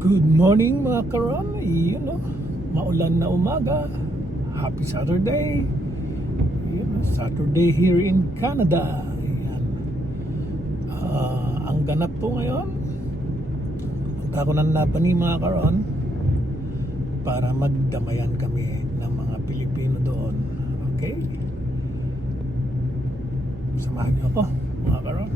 Good morning mga karon. Yun know, maulan na umaga. Happy Saturday. Yun know, Saturday here in Canada. Ayan. Ang ganap po ngayon, punta ko ng Napani mga karon para magdamayan kami ng mga Pilipino doon. Okay? Samahan niyo ako mga karon.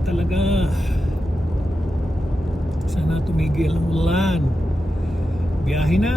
Talaga sana tumigil ang ulan. Biyahe na.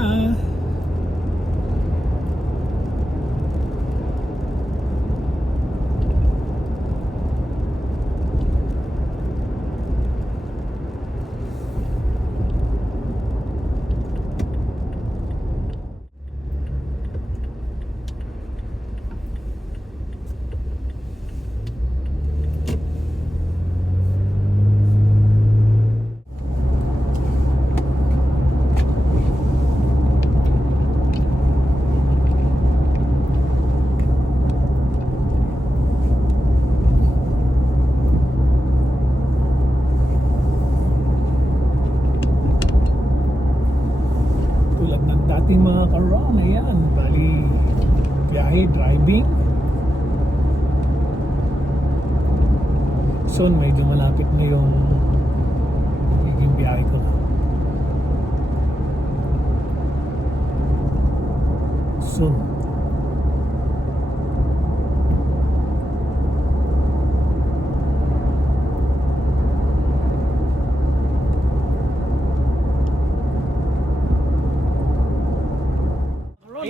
Dating mga karon, ayan, bali biyahe, driving. Soon, medyo malapit na yung magiging biyahe ko. Soon.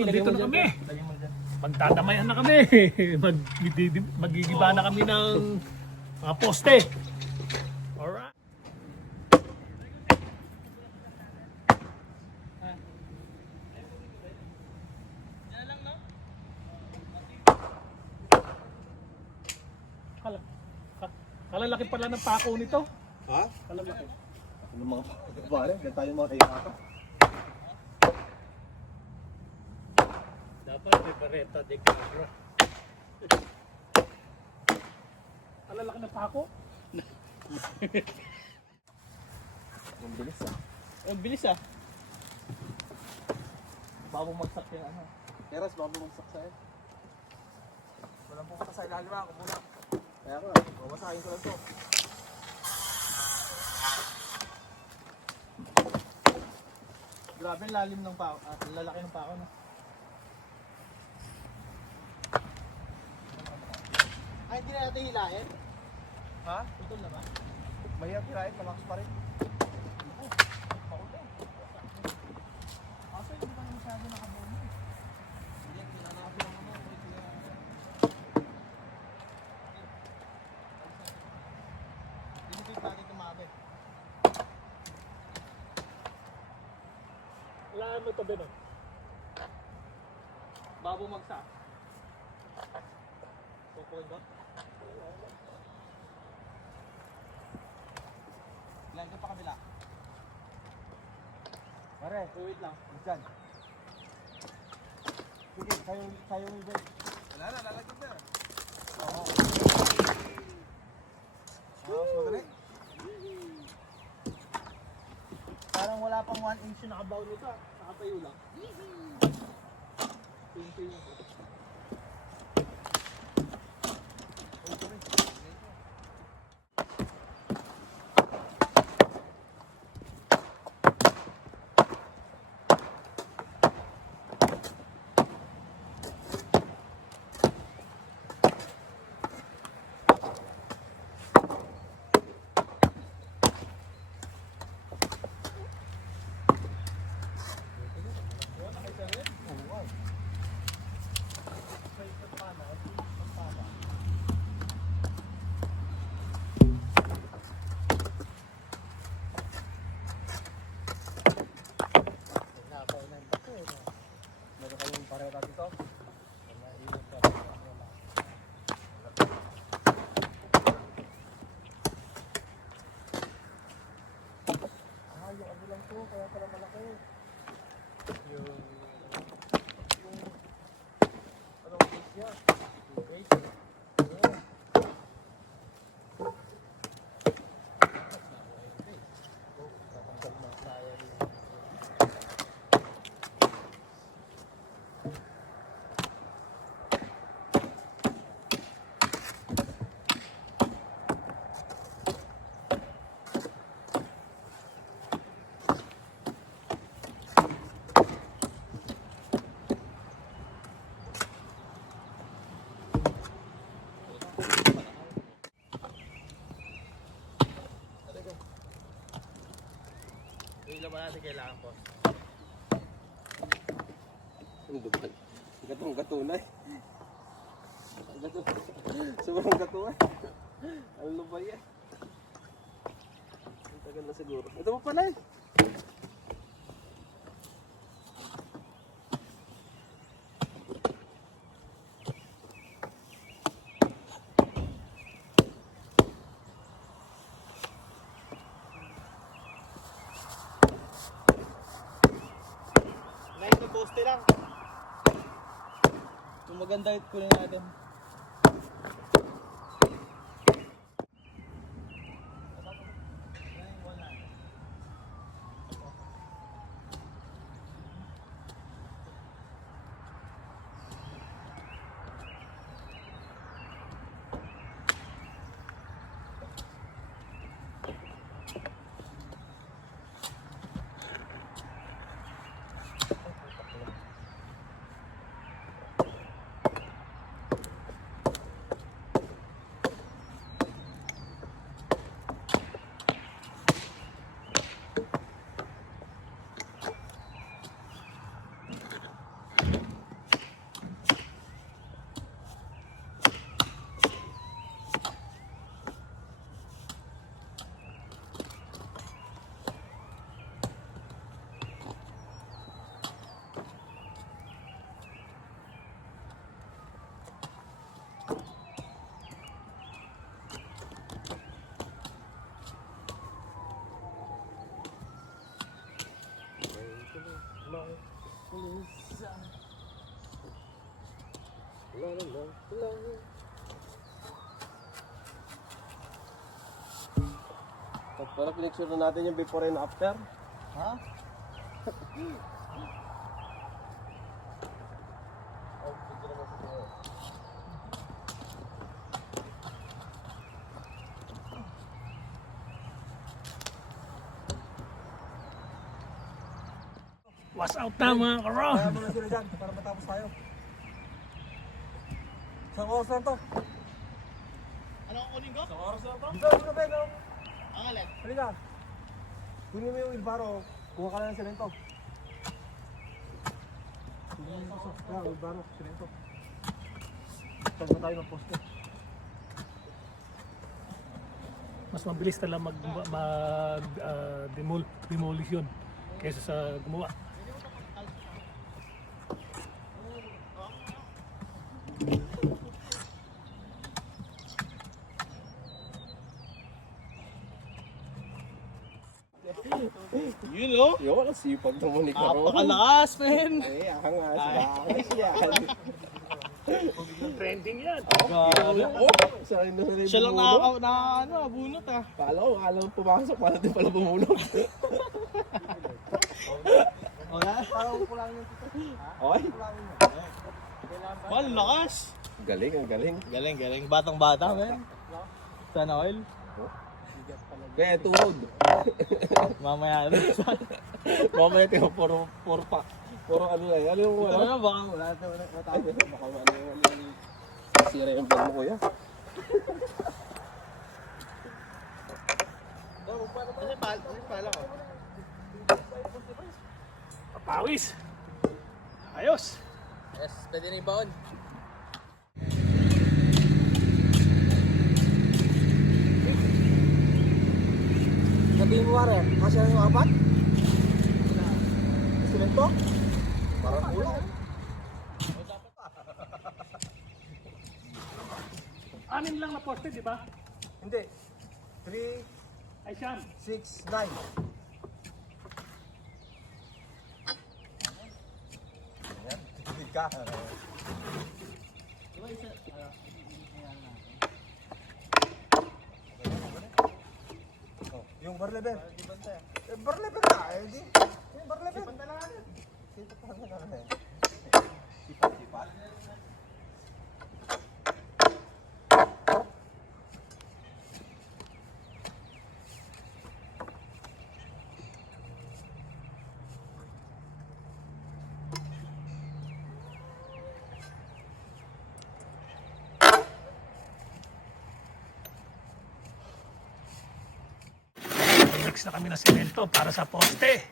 Dito na kami. Magdadamayan na kami. Magigiba na kami ng mga poste. Alright. Kalalaki pala ng pako nito. Ha? Kalalaki. Ano mga pare? Ganyan tayo mga kayaka. Dapat may bareta de cabra. Kalalaki ng pako. Ang bilis ah. Ang bilis ah. Bago magsak yung ano. Teras, bago magsak sa'yo. Walang pupunta sa ilalim ako muna. Kaya ko, babasahin ko lang to. Grabe lalim ng pako. Lalaki ng pako na. Ay, hindi na natin hilain? Ha? Putol na ba? Mahirap hilain, malakas pa rin. Kaso hindi ba masyado nakabono eh? Hindi, kinanakaso lang naman. Dinipit natin tumabi. Wala mo ito ba no? Babo magsak. Kukuhin ba? Ilan ka pa kabila? Pare, Wait lang. dyan. Sige, sayo mo dyan. Wala na, lalagyan na. Oo. Mas madali. Parang wala pang 1 inch na nakabaw nito ah. Nakatayo lang. Pinto yung Kaya pala malaki. natin kailangan po. Ang lupay. Gatong gatunay. Sobrang gatunay. Ang lupay eh. Ang tagal na siguro. Ito pa pala eh. Ngayon may poste lang. Kung maganda ito kunin natin. Para pinicture na natin yung before and after. Ha? Was out na mga karon. Kaya muna sila dyan para matapos tayo. Isang oras lang to. Ano ang kunin ko? Isang oras lang to. Dito, Bego. Ang alin? Halika. Kunin mo yung wheelbarrow. Kuha ka lang ng semento. Kaya, wheelbarrow, semento. Tag na tayo ng poste. Mas mabilis talaga demolition kaysa sa gumawa. Yun o. Yung sipag naman ni Karon. Napakalakas, men. Eh, angas. Angas yan. Trending yan. Saan na sila Siya lang bumulong? abunot ah. Kala ko pumasok. Pala din pala bumulong. Wala? Parang kulang yung tito. Oy. Ang lakas. Galing, ang galing. Galing. Batang-bata, men. Sana oil. Kaya tuhod. Mamaya rin. Mamaya tayo, puro ano lang. Ano yung Ito ano? na, baka wala. Ay, baka ano yung sira yung vlog mo, kuya. Kasi pala ko. Pawis. Ayos. Yes, pwede na yung baon. Sabihin mo wala, kasya na yung apat? Semento? Parang kulang. Anim lang na poste, di ba? Hindi. 3, Ay siyam. 6, 9. Ayan, titigil ka. Yung bar level. Bar level na. Di. Yung bar level. Sipan talaga. Sipan talaga. Sipan. Mix na kami ng semento para sa poste.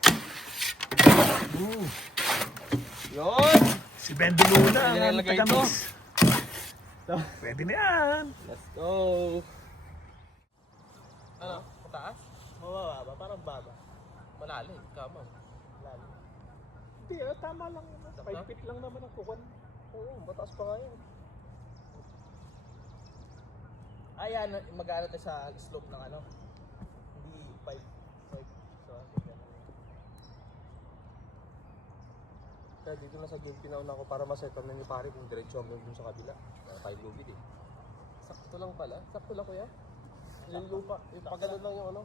Yun! Si Ben De Luna Pwede na ang ilagay taga-mix. Pwede na yan. Let's go! Ano? Mataas? Mababa, parang baba. Malalim. Kama. Lalim. Hindi, tama lang. 5 feet lang naman ang kukuhan. Oo, mataas pa nga yun. Ayan, mag-ano na sa slope ng ano? Hindi 5. So, Kaya dito na sa gate pinauna ko para masetan na ni pare kung diretso hanggang dun sa kabila. Kaya tayo lubid eh. Sakto lang pala. Sakto lang kuya. Yung lupa. Yung pagano lang yung ano.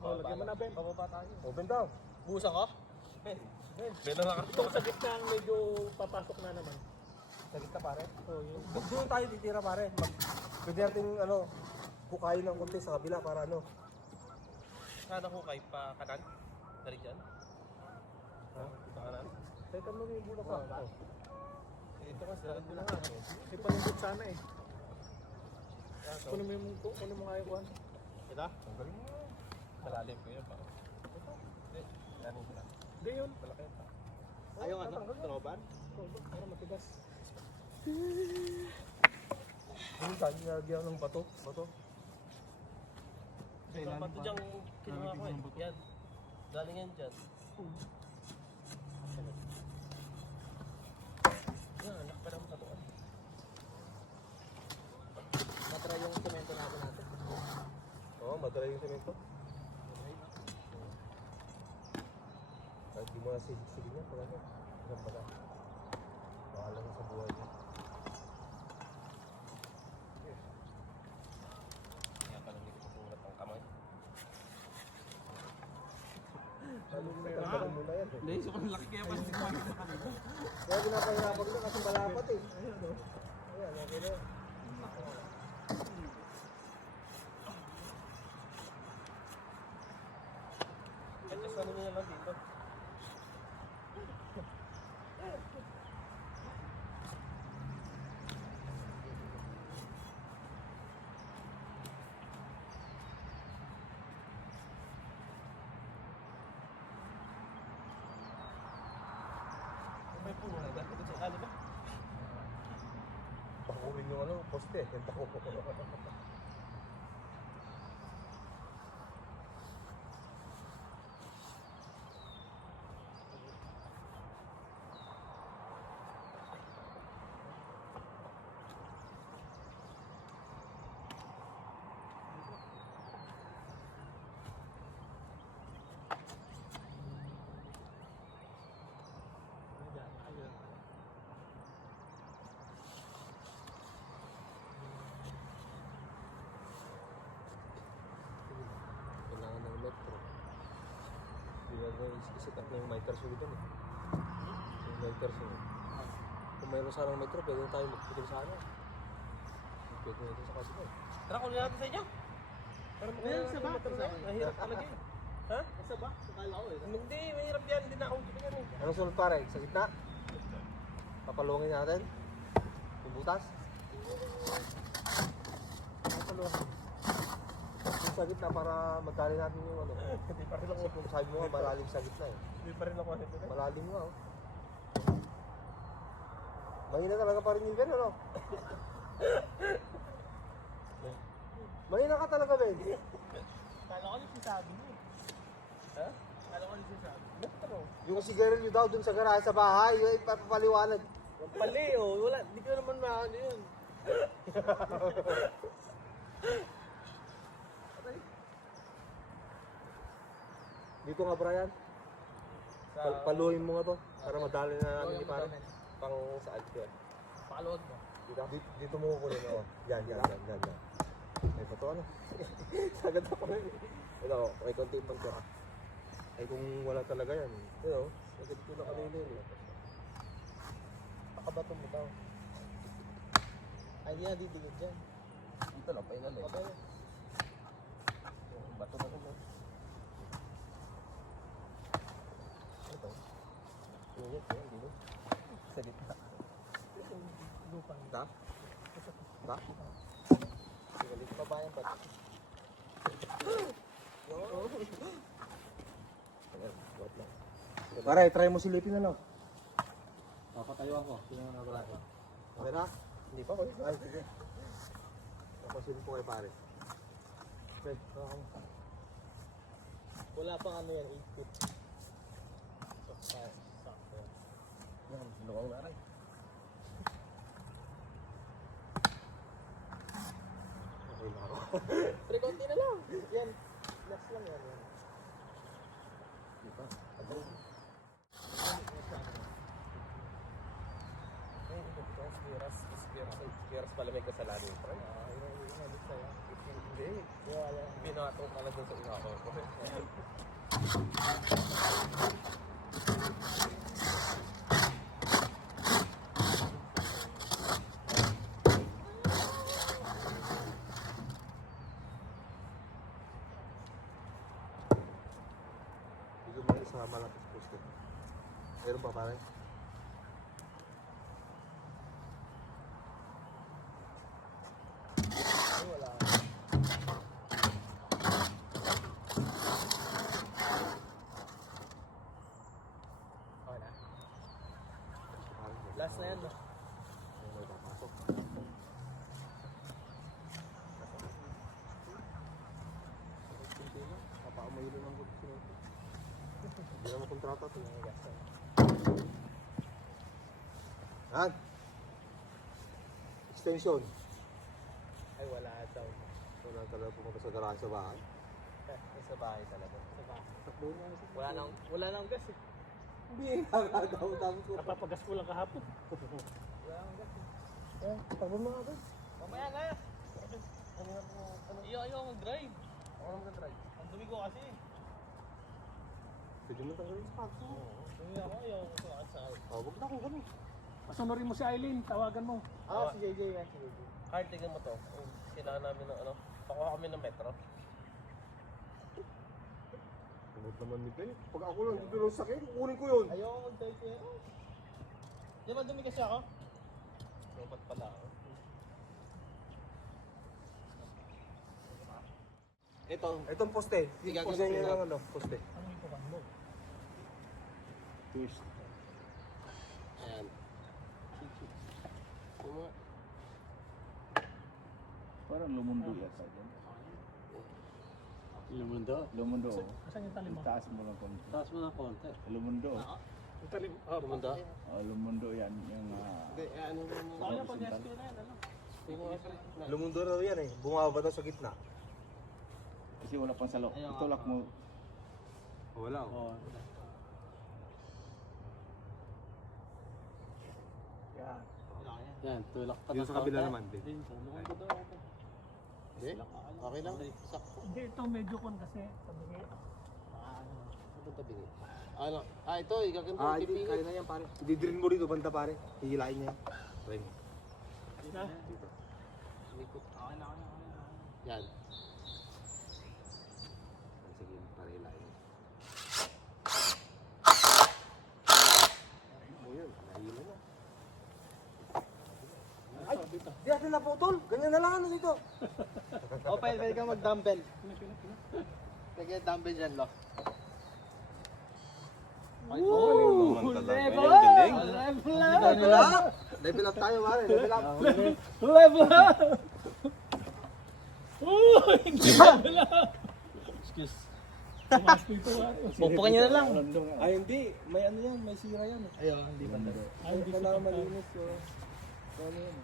Lagyan mo na, Ben. Bababa tayo. Open daw. busa ka? Ben na lang Ito sa gitna ang medyo papasok na naman. Sa gitna pare. Oh, yun. Doon tayo titira pare. Pwede natin ano, bukayin ng konti sa kabila para ano. Sana ko kay pa kanan? Dari dyan? Ha? Sa kanan. Teka mo yung bula pa. Ito kasi, sarap Wala nga. Kasi palungkot sana eh. Kunin mo nga yung kuhan. Ito? Tanggalin mo. Malalim ko yun pa. Yan yung bula. Hindi yun. Malaki pa. Ayaw ano? Troban? Para matigas. Doon tayo nilagyan ng bato. Bato. Bato diyang kinuha ko eh. Yan. Galing yan dyan. Yan, anak pa naman tatuan. Matry yung semento natin. Oo, madala yung semento. Kahit di mo na sigil niya, pala niya. Ilan pala. Bahala na sa buhay niya. Kaya pala hindi ko masulat ang kamay. Tanggalin mo na yan eh. Hindi, sobrang laki kaya pala hindi ko makita kanina. Kaya pinapahirapan ko na kasi malapat eh. Ayan o. Ayan, okay na. Adjust ano nyo naman dito. May puno na dyan. Ito sa ba? Pakuwin yung ano, poste. Yan tako. Kailangan ng metro. Isit up na yung miter sulit doon eh. Yung miter sulit. Kung mayroon sanang metro, pwede na tayo magputol sana. Pwede na ito sa kasino eh. Tara, kunin natin sa inyo. Pero sa ba? Mahirap talaga eh. Ha? Isa ba? Akala ko eh. Hindi, mahirap yan. Hindi na ako yan eh. Anong sunod pare? Sa gitna? Papalungin natin? Yung butas? Papalungin. Yung sa gitna para magkali natin yung ano. Hindi pa rin ako. Kasi kung sabi mo nga, malalim sa gitna eh. Hindi pa rin ako ito. Malalim nga oh. Mahina talaga pa rin yung Ben, ano? Mahina ka talaga, Ben. Kala ko nagsasabi mo. Ha? Kala ko nagsasabi. Metro. Yung sigarilyo daw dun sa garahe sa bahay, yung ipapaliwanag. Yung pali oh. Wala. Hindi ko naman maano yun. Dito nga, Brian. Paluhin mo nga to, para madali na namin ni pare. Pang saan ko yan. Pakalawag mo. Dito mo kukunin ako. Yan. Ay, pato ano? Sagad ako na yun. Ito, may konti pang tira. Ay, kung wala talaga yan. Ito, sagad ko na kanina yun. Pakabato mo daw. Ay, hindi na didigod dyan. Dito lang, painali. Okay. Yung bato na ko. Ito. Ingat yan, dito. Sa gitna. Lupang. Da? Da? Galit pa ba yan, ba't? Ayan, wait lang. Pare, try mo silipin ano. Papatayo ako. Tingnan na pala. Okay na? Hindi pa ko. Ay, sige. Papasilip ko kay pare. Okay, Wala pang ano yan, 8 feet. Sakto. yan, luwang na rin. Okay na ako. Pre, konti na lang. Yan. Last lang yan. Di ba? Kiras pala may kasalanan yung friend. Hindi. Binato ka na dun sa una ko. Dito mo sa malapit sa poste. Meron pa pare? Ay, wala. Okay na. Last na yan, no? May papasok. Papaamaylo ng gusto nito. Hindi naman kontrata to. Han! Extension. Ay, wala daw. Wala talaga pumunta sa garahe sa bahay. Sa bahay talaga. Sa bahay. Takbo na ako. Wala nang gas eh. Hindi, nakakatawa tapos ko. Napapagas ko lang kahapon. Wala nang gas eh. Takbo na ako. Mamaya na. Ayaw mag-drive. Ako naman ka-drive. Ang dumi ko kasi. Pwede mo tanggalin yung spot ko. Dumi ako, ayaw ko sa asal. Oh, wag na akong ganun. Pasunurin mo si Eileen, tawagan mo. Si JJ yan, si JJ. Kahit tingnan mo to, kailangan namin ng ano, pakuha kami ng metro. Tumot naman ni Bay. Pag ako lang dito lang sakit, kukunin ko yun. Ayaw ko mag-drive pero. Di ba dumi kasi ako? Dapat pala ako. Itong poste. Poste niya lang ano, poste. Ano yung kukan mo? Twist. Ayan. Parang lumundo yata dyan. Lumundo? Lumundo. Asan yung talim mo? Taas mo ng konti. Taas mo ng konti. Lumundo. Yung talim, Lumundo? Lumundo yan. Yung Hindi, ano mo. Ako na pag-rescue na yan, ano? Lumundo raw yan eh. Bumaba daw sa gitna. kasi wala pang salok. Ayaw, Itulak mo. Wala. Oo. Yan. Yan, tulak pa Yung sa kabila naman din. Lumundo daw ako. Hindi? Okay lang. Sakto. Hindi, ito medyo kon kasi. Sabi ko, Ano tabi? Ano? Ito, igaganto. Ah, hindi. Kaya na yan pare. Didirin mo rito banda pare. Hihilain niya yan. Try mo. na. Dito. Likot. Okay na. Yan. Sige, para hilain. Mo yun. Nahilo na. Ay! Di natin naputol. Ganyan na lang ano dito. O, pwede ka mag-dumbbell. Lagyan dumbbell dyan, lo. Level up! Level up! Level up tayo pare. Level up. Level up! Uy! Level up! Excuse. Tumaas ko ito. Pupukan nyo na lang. Ay hindi. May ano yan. May sira yan. Ayaw, hindi pa na. Ay, hindi ko Kailangan pa. malinis. So, ano yan.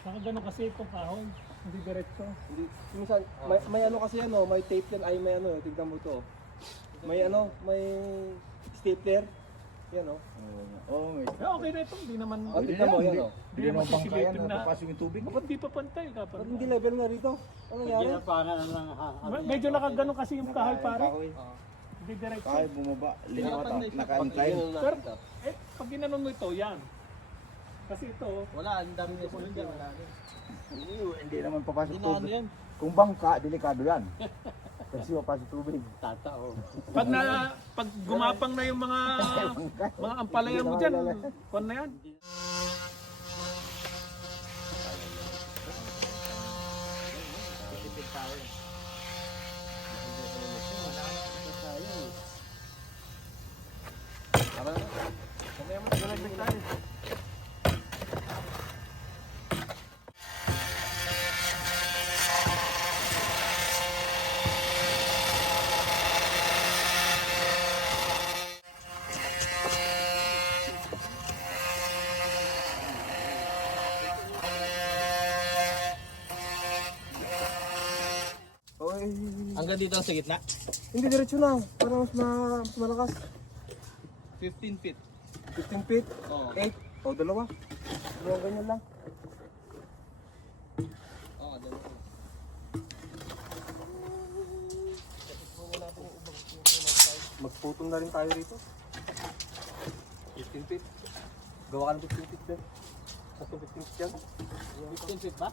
Nakagano kasi itong kahoy. Hindi diretso. Hindi, minsan, may ano kasi ano, may tape yan, ay may ano, tignan mo to. May ano, may stapler. Yan o. Oo, may. Eh, okay na ito. Hindi naman. Oh, tignan mo, yan o. Hindi naman pang kaya sisilitin na papasok yung tubig. Ba't di pa pantay? Ba't hindi level nga rito? Ano nangyari? Medyo nakagano kasi yung kahoy pare. Kahoy. Hindi diretso. Kahoy bumaba. Linawata. Naka-incline. Pero, pag ginanon mo ito, yan. Kasi ito, Wala, ang dami na sunod dyan. Wala rin. Hindi naman papasok Hindi na ano tubig. yan. Kung bangka, delikado yan. Kasi papasok tubig. Tatao. pag gumapang na yung mga ampalayan mo dyan, kung na yan. Tipid tayo. Tara na. Mamaya mo nag-live tayo. Oy, Hanggang dito sa gitna? hindi diretso lang. Para mas malakas. 15 feet. 15 feet. Oo. 8. O, dalawa. Dalawang ganyan lang. Oo, dalawa. Magputong na rin tayo rito. 15 feet. Gawa ka ng 15 feet din. Sa 15 feet yan. 15 feet ba?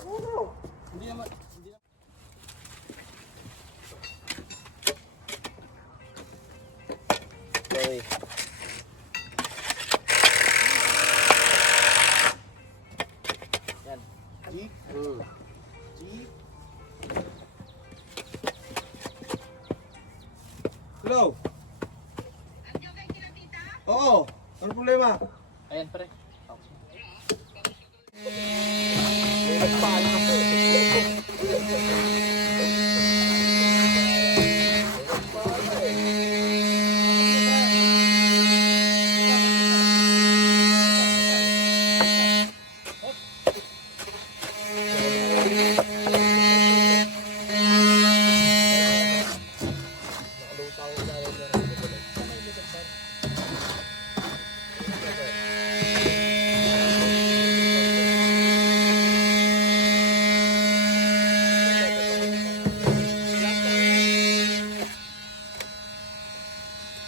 Oo. Hindi naman. Hindi naman. Okay. Yan. G. G. Hello? Oo. Ano problema? Ayan pre.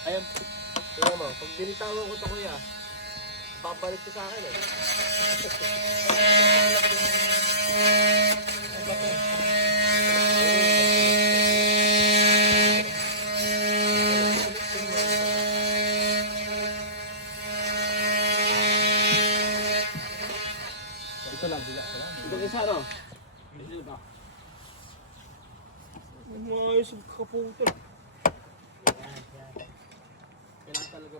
Ayan. Tingnan mo, pag binitawan ko ito kuya, babalik ko sa akin eh. Ito lang. Ito isa no? Ito ba? Maayos ang kaputol. Yan, yan. Kailangan talaga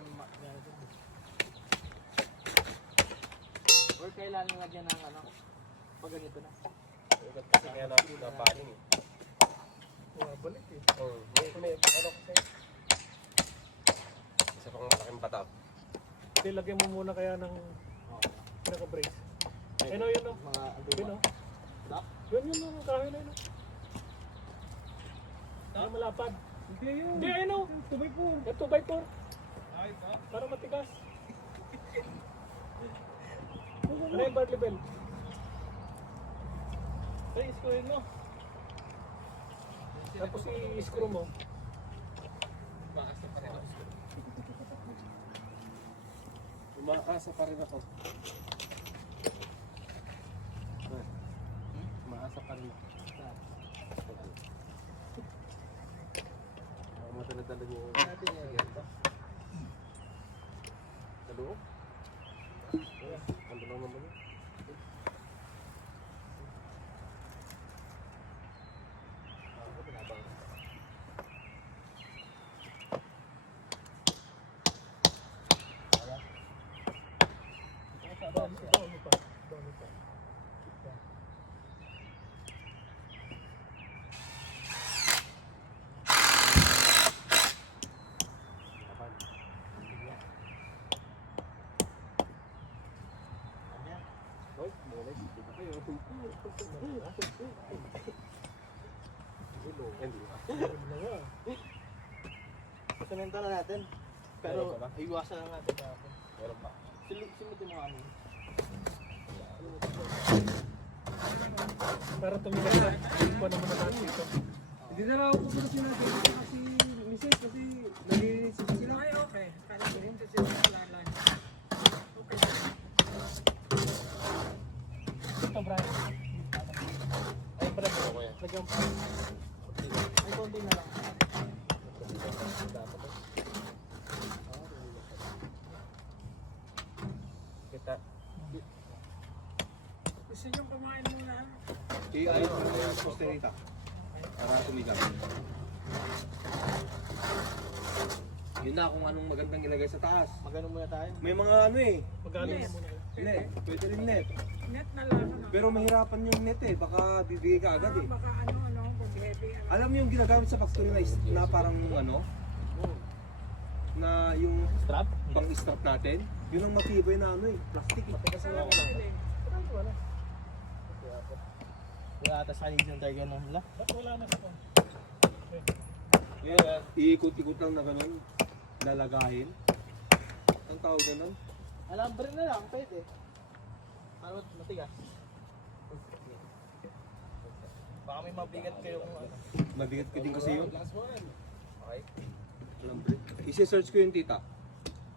or kailangan lagyan ng ano, pag ganito na. Kasi kaya napaling eh. Balik eh. Oo, may ano kasi. Isa pang malaking batak. Hindi, lagyan mo muna kaya ng pinaka-brace. Ayun o, yun o. Mga Yun o. Lock? Yun o, kahoy na yun o. Ay, malapad. Hindi yun. Hindi, ayun o. 2x4. Yung 2x4. Para matigas. Ano yung Bartley Bell? Ay, iskuhin mo. Tapos i-screw mo. Umaasa pa rin ako. Umaasa pa rin ako. Matala-tala niyo. Sa loob? Ano lang naman yun? Hoy, muna dito kayo. Hindi. Semento na natin. Pero Meron pa ba? iwasan lang natin kahapon. Meron pa. Simutin mo kami. Para tumigas na. Ikuha naman na natin ito. Hindi na lang ako pupunta sinabi kasi misis kasi nag-iisip sila. Ay, okay. Kala ko rin kasi lalan. Okay. Ito, Brian. Ay, Brian. Ako yan. Lagyan mo. Ay, konti na lang. Kita. Gusto nyo kumain muna? I-ayos mo na yung posterita. Para tumigas. Yun na kung anong magandang ilagay sa taas. Magano muna tayo. May mga ano eh. Magkano na muna? Net. Pwede rin net. Net na lang. Ano? Pero mahirapan yung net eh. Baka bibigay ka agad eh. Baka ano, pag heavy. Ano. Alam mo yung ginagamit sa factory na parang ano? Na yung Strap? pang-strap natin. Yun ang matibay na ano eh. Plastic eh. Sarap bili. Wala ata sa akin yung tayo ganun. Wala. Ba't wala na sa Yeah, iikot-ikot lang na ganun. Lalagahin. Ang tawag na nun? Alambre na lang, pwede. Para matigas. Baka may mabigat kayong ano. Mabigat ka din kasi yun. Lakas mo yan. Okay. Alambre. Isi-search ko yung tita.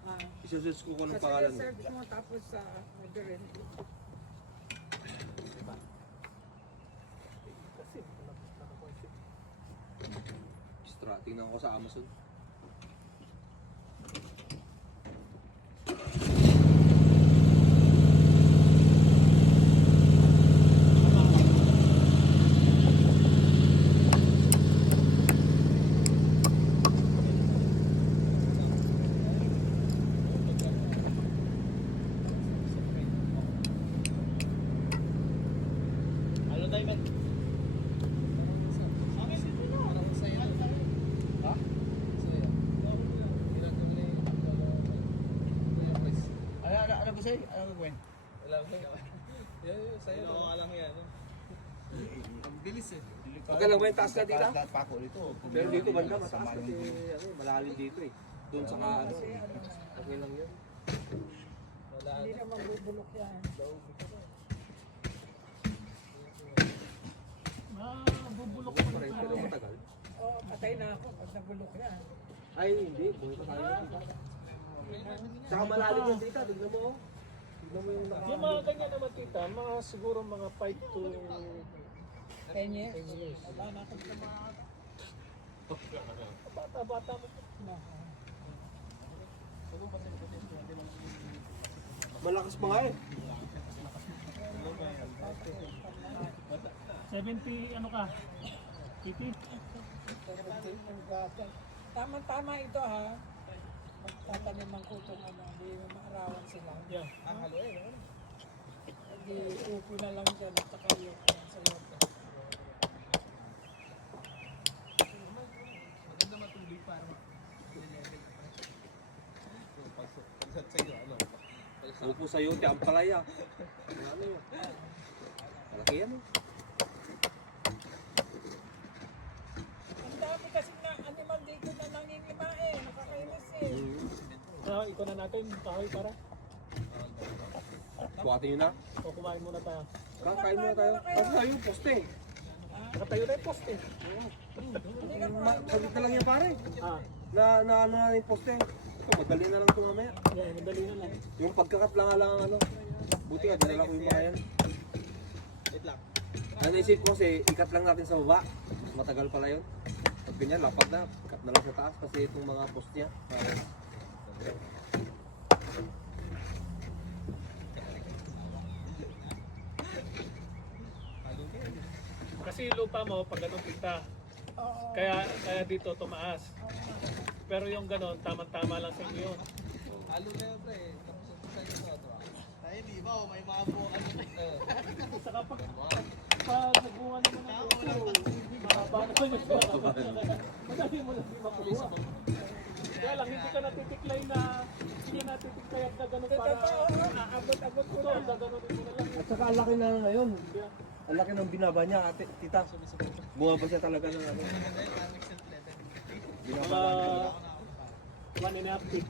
Ah. Isi-search ko kung anong Kasi pangalan mo. search mo tapos sa order rin. Extra. Tingnan ko sa Amazon. Ano tayo, man? Ano ba sa'yo? Ano gagawin? Wala ko sa'yo. Ano ka lang yan. Ang bilis eh. Okay lang ba yung taas na tita? Pako dito. Pero dito banda mataas kasi ano, malalim dito eh. Doon sa ano. Okay lang yun. Wala. Hindi na magbubulok yan. Bubulok Pa rin, pero matagal. Oo, patay na ako pag nabulok yan. Ay hindi, buhay pa tayo. Saka malalim yung tita, tignan mo oh. Tignan mo yung Yung mga ganyan naman tita, mga siguro mga 5 to 10 years. Wala na akong sa mga bata-bata mo. malakas pa nga eh. 70 ano ka? 80? Tama-tama ito ha. Magtatanim ang kutong ano, hindi maarawan sila. Yeah. Ang haluin. Hindi upo na lang dyan at saka yung sa loob. Maganda matubig para level. Pagsat sa'yo, ano? Upo sa'yo, ti ang palaya. Ano yun? Malaki yan oh. Ang dami kasi na animal dito na nangingima eh. Nakakainis eh. Ikaw na natin, kahoy para. Buhatin nyo na. O kumain muna tayo. Kakain muna tayo. Kasi tayo yung poste. Nakatayo na yung poste. Saglit na lang yan pare. Ah, Na ano na yung poste. Ito, madali na lang ito mamaya. yeah, madali na lang. Yung pagkakat lang lang ano. Buti nga, dinala ko yung mga yan. Wait lang. Ano naisip ko kasi, ikat lang natin sa baba. Matagal pala yun. Pag ganyan, lapad na. Ikat na lang sa taas kasi itong mga post niya. Kasi yung lupa mo, pag ganun tita, Oo. kaya dito tumaas. Pero yung ganun, tamang-tama lang sa inyo yun. Halo na yun, pre. Tapos sa inyo na ito. Tayo, di ba? May mga buwan ano. Saka pag nagbunga naman ang mahaba na pa yung madali mo lang yung makuha. Kaya lang, hindi ka natitiklay na, hindi natitiklay at gano'n Ito para pa, oo, aabot-abot ko ito, na. gano'n mo na lang. At saka ang laki na ngayon. Ang laki ng binaba niya, ate, tita. Bumaba siya talaga ng ano. Binaba Mga 1.5 feet.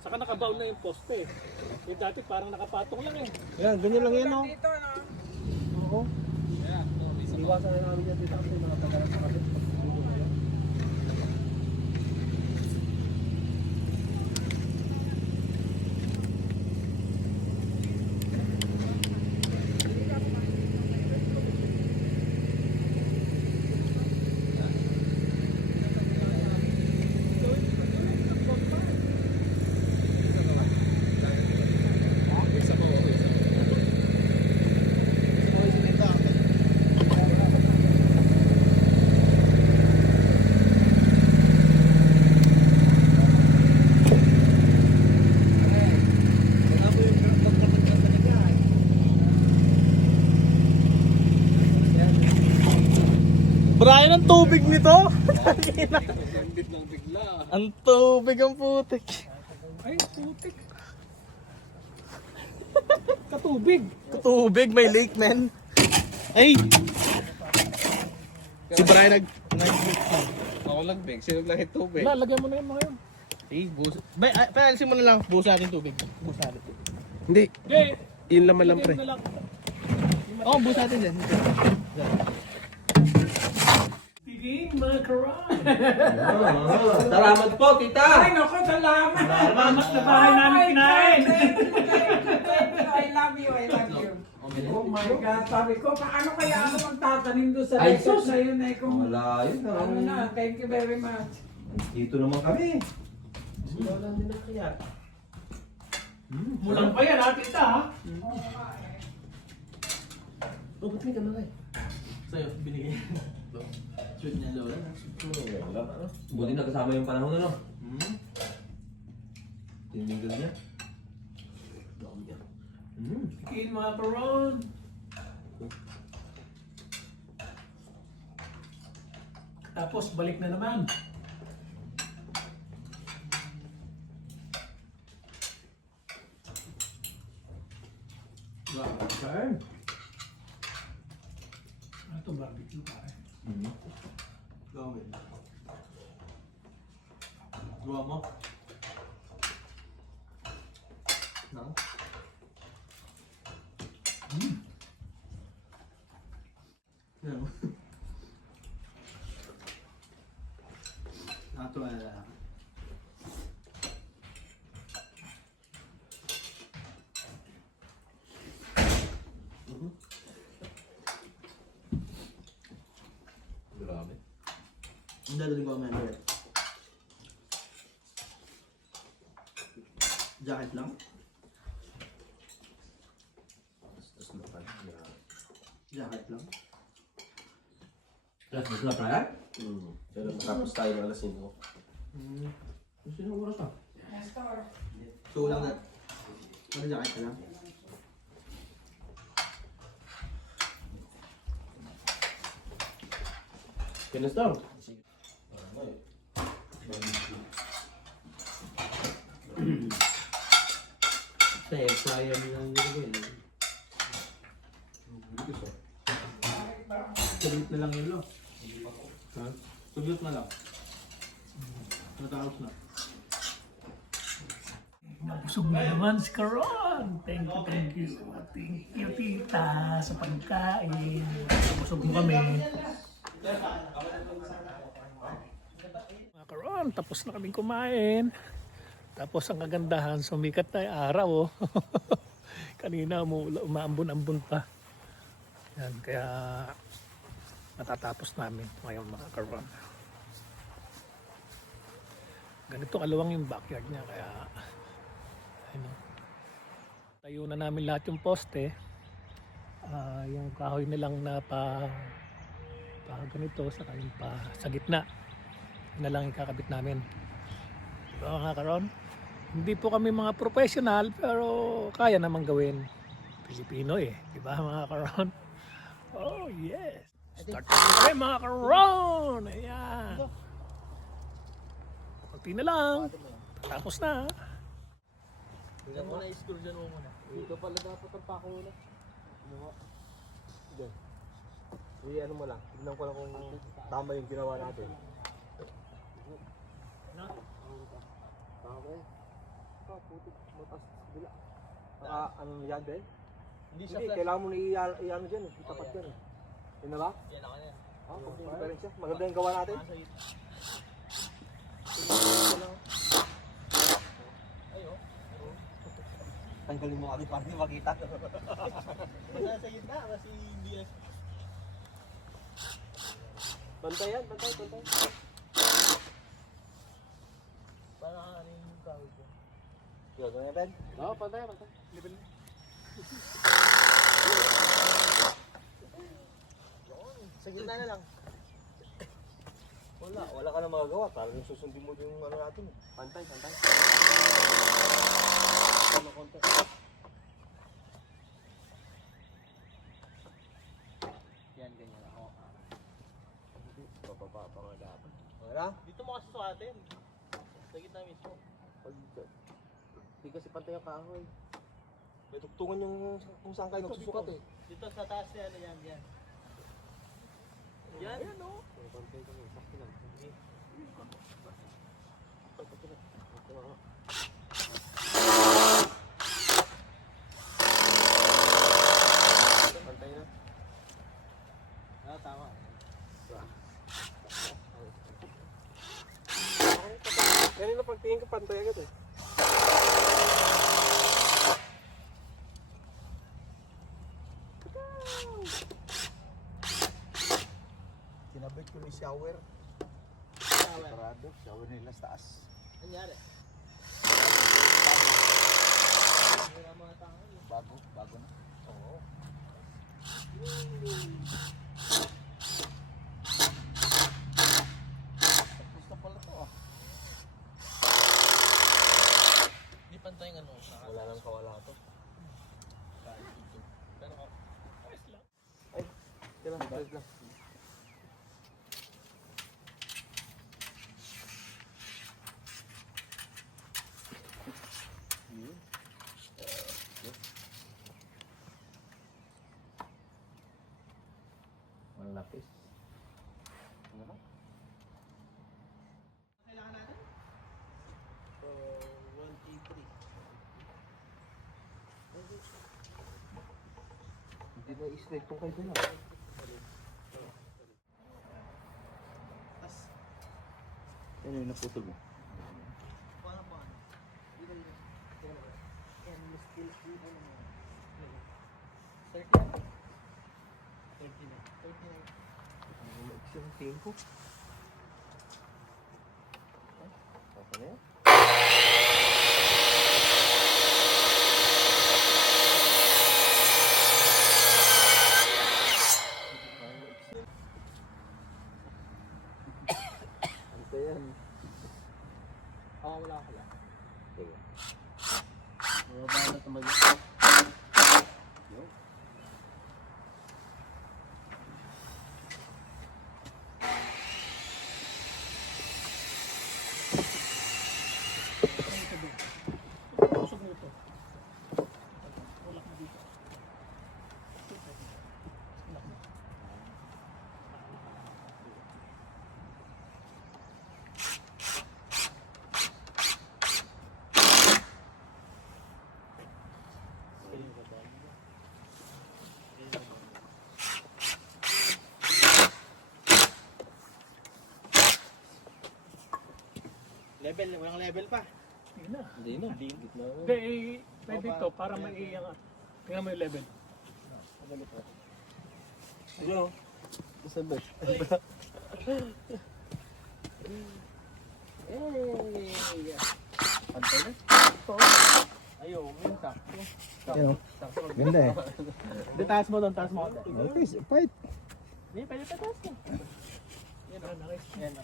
Saka nakabound na yung poste. Yung dati parang nakapatong lang eh. Yan, ganyan lang yan oh. Dito na. Oo. Iwasan na namin yan dito kasi mga tagalan sa kasi. tubig nito. Ang tubig ang putik. Ay, putik. Katubig. Tubig, may lake, man. Ay! Si Brian Ako lang, Big. Sino lang yung tubig? Lalagyan mo na yung mga yun. Ay, bus. Palisin mo na lang. Buhos natin tubig. Buhos natin tubig. Hindi. Hindi. Yun laman lang, pre. Hindi na lang. Oo, buhos natin din. Tiging macaron. Salamat po, tita! Ay, naku, salamat. Salamat na bahay namin kinain. Thank you. I love you. I love you. Oh my God, sabi ko, paano kaya ako magtatanim doon sa Ay, resort sus! na yun eh kung Wala, yun na. ano na, thank you very much. Dito naman kami. Wala din na kaya. Mulang pa yan, ha, tita, ha? Oh, ba't may kamay? Sa'yo, binigay. Shoot niya lola. Buti na kasama yung panahon, ano? Tinigil niya. Tiging macaron. Tapos, balik na naman. Okay. Ano ito, barbecue, pare? Gawin. Gawa mo. No? Yan. Nato na. Grabe. Ang dadaling ko mamaya. Jacket lang? Tapos na pala. Jacket lang? Tapos na pala? Pero matapos tayo ng alas 5. Sino oras pa? Nestor. So lang na. Ano jacket ka lang? Kinastar? Sayang lang yun. Sulit na lang yun, lo. Ha? Sulit na lang. Natapos na. Nabusog na naman si Caron. Thank you. Thank you, tita, sa pagkain. Nabusog mo kami. Mga Caron, tapos na kaming kumain. Tapos ang kagandahan, sumikat na yung araw. Oh. Kanina umaambon-ambon pa. Yan, kaya natatapos namin ngayon mga Caron. Ganito kalawang yung backyard niya, kaya ano, tayo na namin lahat yung poste. Yung kahoy nilang na pa ganito sa yung pa sa gitna, yun na lang ikakabit namin, diba mga Caron? Hindi po kami mga professional, pero kaya naman gawin. Pilipino eh, diba mga Caron? Oh yes, start na kami mga Caron. Ayan, konti na lang, tapos na. Tingnan mo na i-score dyan mo muna. Dito pala dapat ang pako na. Diyan. Ano mo lang. Tignan ko lang kung tama yung ginawa natin. Tama eh. Putik. Matas. Bila. Ano yan din? Hindi siya Hindi, flat. kailangan mo na i-ano dyan eh. Itapat dyan eh. Yun na ba? Yan ako yan. Kung difference siya. Maganda yung gawa natin. Tanggalin mo kami para hindi makita. Basta sa gitna, kasi hindi yan. Bantay yan, bantay. Parang ano yung tawag ko. Yun, ganyan Ben? Oo, bantay. Level na. Sa gitna na lang. Wala ka na magagawa. Parang yung susundin mo yung ano natin. Pantay. Ano konti. Yan, ganyan ako. natin. Sa gitna mismo. Pag, di kasi pantay ang kahoy. May tugtungan yung kung saan kayo nagsusukat eh. Dito sa taas niya, ano yan, yan. Yan. Ayan o. May pantay kami, sakto lang. Pantay na. Ah, tama. Kanina pagtingin ko pantay agad eh. Kinabit ko ni shower. Tama. Parado, shower nila sa taas. Nangyari. Wala mga tao. Bago na. Oo. Tapos na pala to ah. Hindi pantay ng ano. Wala nang kawala to. Pero Ayos lang. Kaya lang, pwede lang. Ang lapis. kailangan natin? 1, 2, 3. Hindi na i-snake tong kayo na. Tas, Ano yung naputol mo? paano? Dito, dito. And still good ano mo. 30 na. 39. Ang maiksi ang tingin ko. Okay na yan. Ano yan? Oo, wala ka lang. Sige. Mababa na naman yun. Tusog mo ito. Ulak mo dito. Ulak mo. Level, walang level pa. Hindi na. Hindi na. Gitna na. Hindi, pwede ito para maiiyangat. Tingnan mo yung level. Ano? Saan ba? Pantay na. Ayaw, yun ka. Yan o. Ganda eh. Hindi, taas mo doon, taas mo. Okay, fight. Hindi, pwede pa taas mo. Yan, nakis. Yan.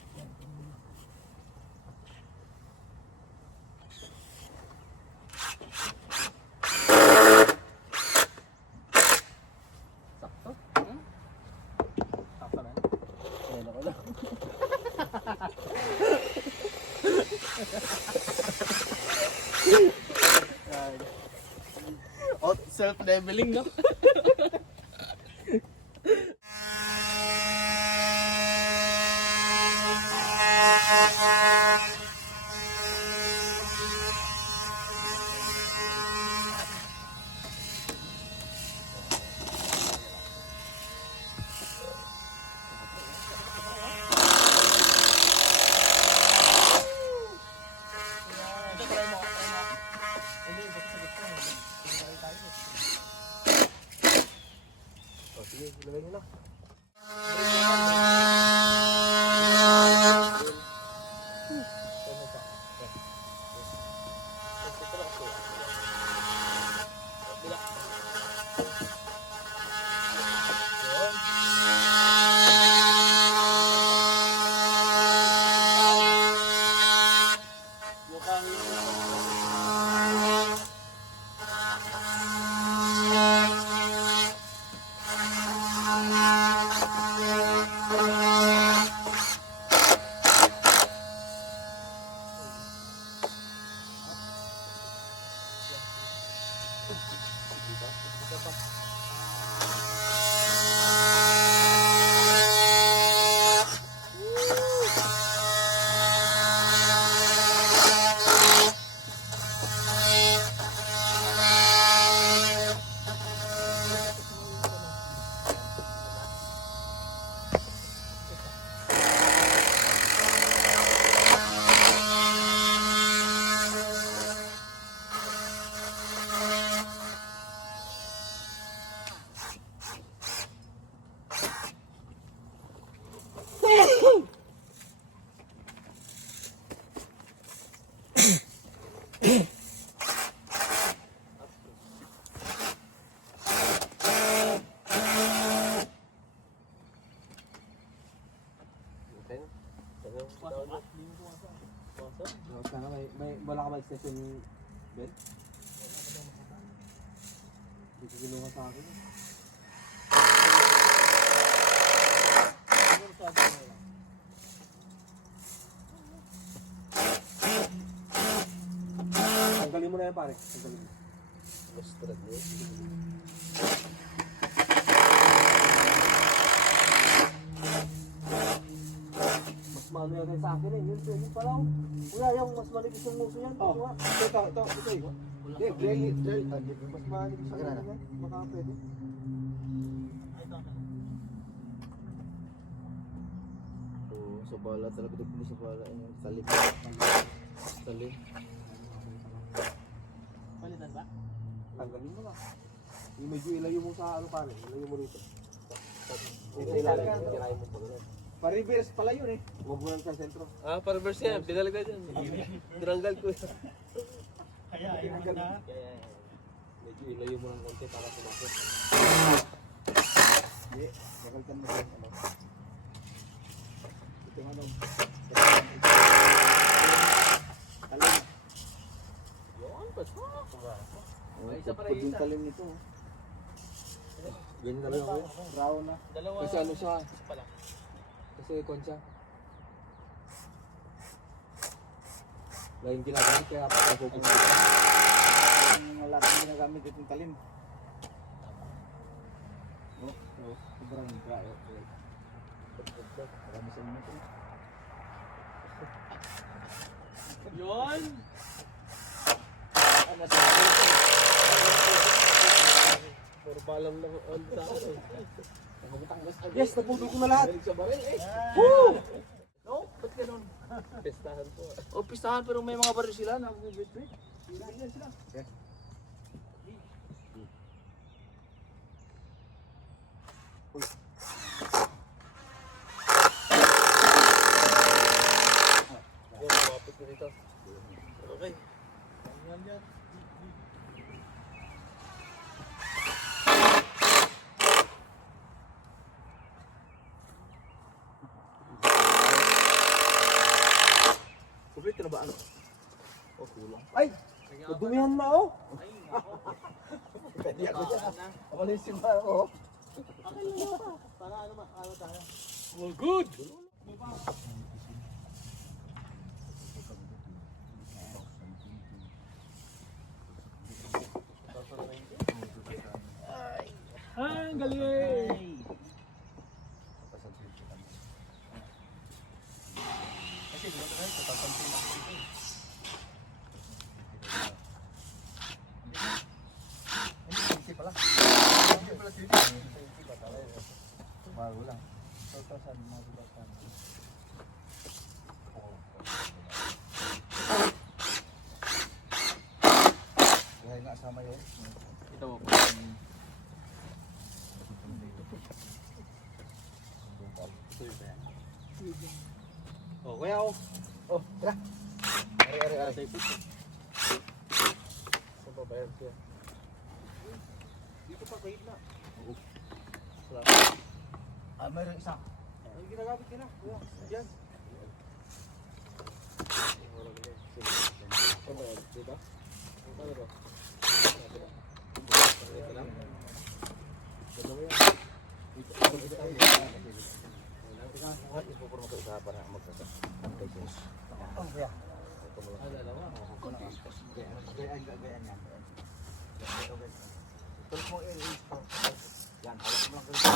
Sakto? Sakto na. Ayan ako lang. Oh, self-leveling, no? Try mo. Hindi, basta sa gitna. Hindi tayo. Sana may wala ka ba extension bed? Hindi ko kinuha sa akin. Tanggalin mo na yan pare. Tanggalin mo. Bastard mo. Mas maano yan sa akin eh. Yun pala. Wala yung mas maligis yung muso yan. Oh, ito eh. Hindi, drill. Mas mahalig sa akin yan. Baka pwede. Oo, sa bala talaga dito sa bala. Salim. Salim. Palitan ba? Tanggalin mo lang. Yung medyo ilayo mo sa ano pare. Ilayo mo rito. Sa ilalim. Kirahin mo pa ganun. Pa-reverse pala yun eh. Huwag mo lang sa sentro. Ah, para verse yan. Dinalaga dyan. Tinanggal ko. Kaya ayun na. Medyo ilayo mo ng konti para sumakot. Hindi, bakaltan mo sa ano. Ito yung ano. Talim. Yun, basta. May isa para Pag yung isa. talim nito. Ganyan talaga ako. Brown na. Dalawa. Kasi ano siya. pala. Kasi koncha. Laging ginagamit kaya napupunta. Yung malaki ginagamit itong talim. Sobrang grayo. Marami sa inyo ito. Yun! Ano sa Puro balang lang on sa akin. Yes, napudol ko na lahat. Balik sa baril eh. No? Ba't ganun? Pestahan po. O, pistahan pero may mga baril sila na bibit-bit. Yan sila. Yan, lumapit ko dito. Okay. Complete na ba ano? Oh, kulang. Ay! Madumihan na oh! Pwede ako dyan. Amalisin ba ako? Para ano tayo? Well, good! Ay, ang galing! Bago lang. Saan mga bubatan? Buhay nga asama yun. Ito mo. Oh, kaya oh. Oh, tara. Ari. Saan pa bayad siya? Dito pa kahit na. Salamat. Ah, mayroon isa. Ay, ginagamit ka na. Kuya, Diyan. Saan ba yan? Diba? Ano ba? Ito lang? Ganda mo yan. Ipupuro mo ito isa para magkasa. Oh, kuya. Ito mo lang. Ah, dalawa. Gayaan yan. Tulog mo i-start. Yan, hawak mo lang kayo sa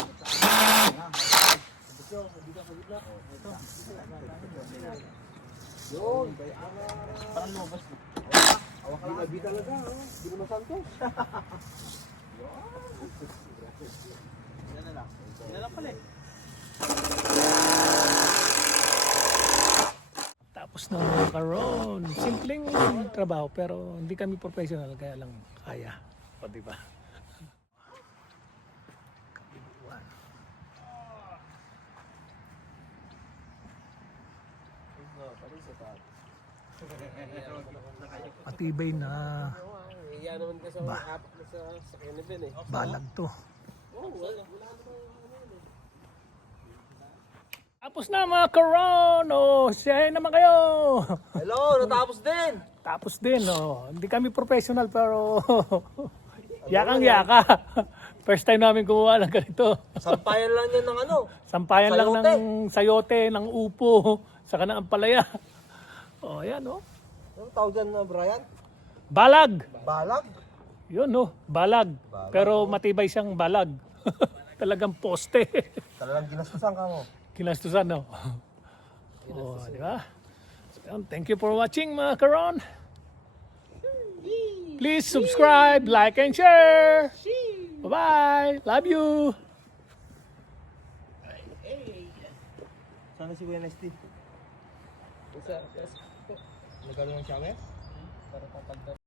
yan. Yun. Parang lumabas mo. Hawak lang. Di talaga. Di naman santos. Yan na lang. Yan na lang pala eh. Tapos na mga karon. Simpleng trabaho pero hindi kami professional kaya lang kaya. O diba? Matibay na Iya naman kasi ako apat na sa Kennedy eh. balag to. Oo, wala. Tapos na mga karon. O, share naman kayo. Hello, natapos din. Tapos din, oh. Hindi kami professional pero yakang yaka. First time namin kumuha ng ganito. Sampayan lang yan ng ano. Sampayan lang Sayote. ng sayote, ng upo, saka ng ampalaya. Oh, yan, oh. Anong tawag dyan na Brian? Balag. Balag? Yun, oh. Balag. Balag. Pero matibay siyang balag. Talagang poste. Talagang ginastusan ka mo. Kinastusan, no? Oh, di ba? So, yun, thank you for watching, mga karon. Please subscribe, like, and share. Bye-bye. Love you. Sana si Kuya Nesty. Nagkaroon ng shower? Para tatagdag.